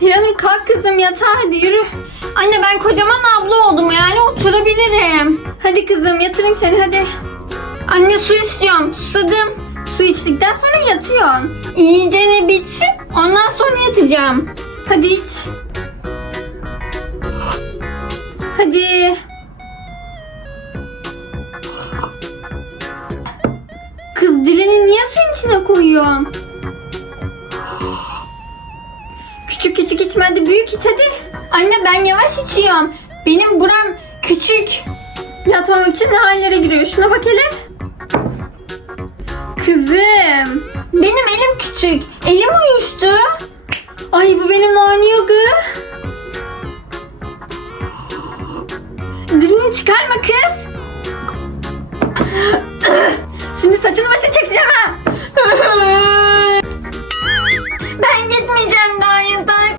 Hiranur kalk kızım yatağa hadi yürü. Anne ben kocaman abla oldum yani oturabilirim. Hadi kızım yatırayım seni hadi. Anne su istiyorum. Susadım. Su içtikten sonra yatıyorsun. İyice ne bitsin ondan sonra yatacağım. Hadi iç. Hadi. Kız dilini niye suyun içine koyuyorsun? küçük içmedi büyük iç hadi. Anne ben yavaş içiyorum. Benim buram küçük. Yatmamak için ne hallere giriyor. Şuna bak hele. Kızım. Benim elim küçük. Elim uyuştu. Ay bu benimle oynuyor kız. Dilini çıkarma kız. Şimdi saçını başa çekeceğim ha.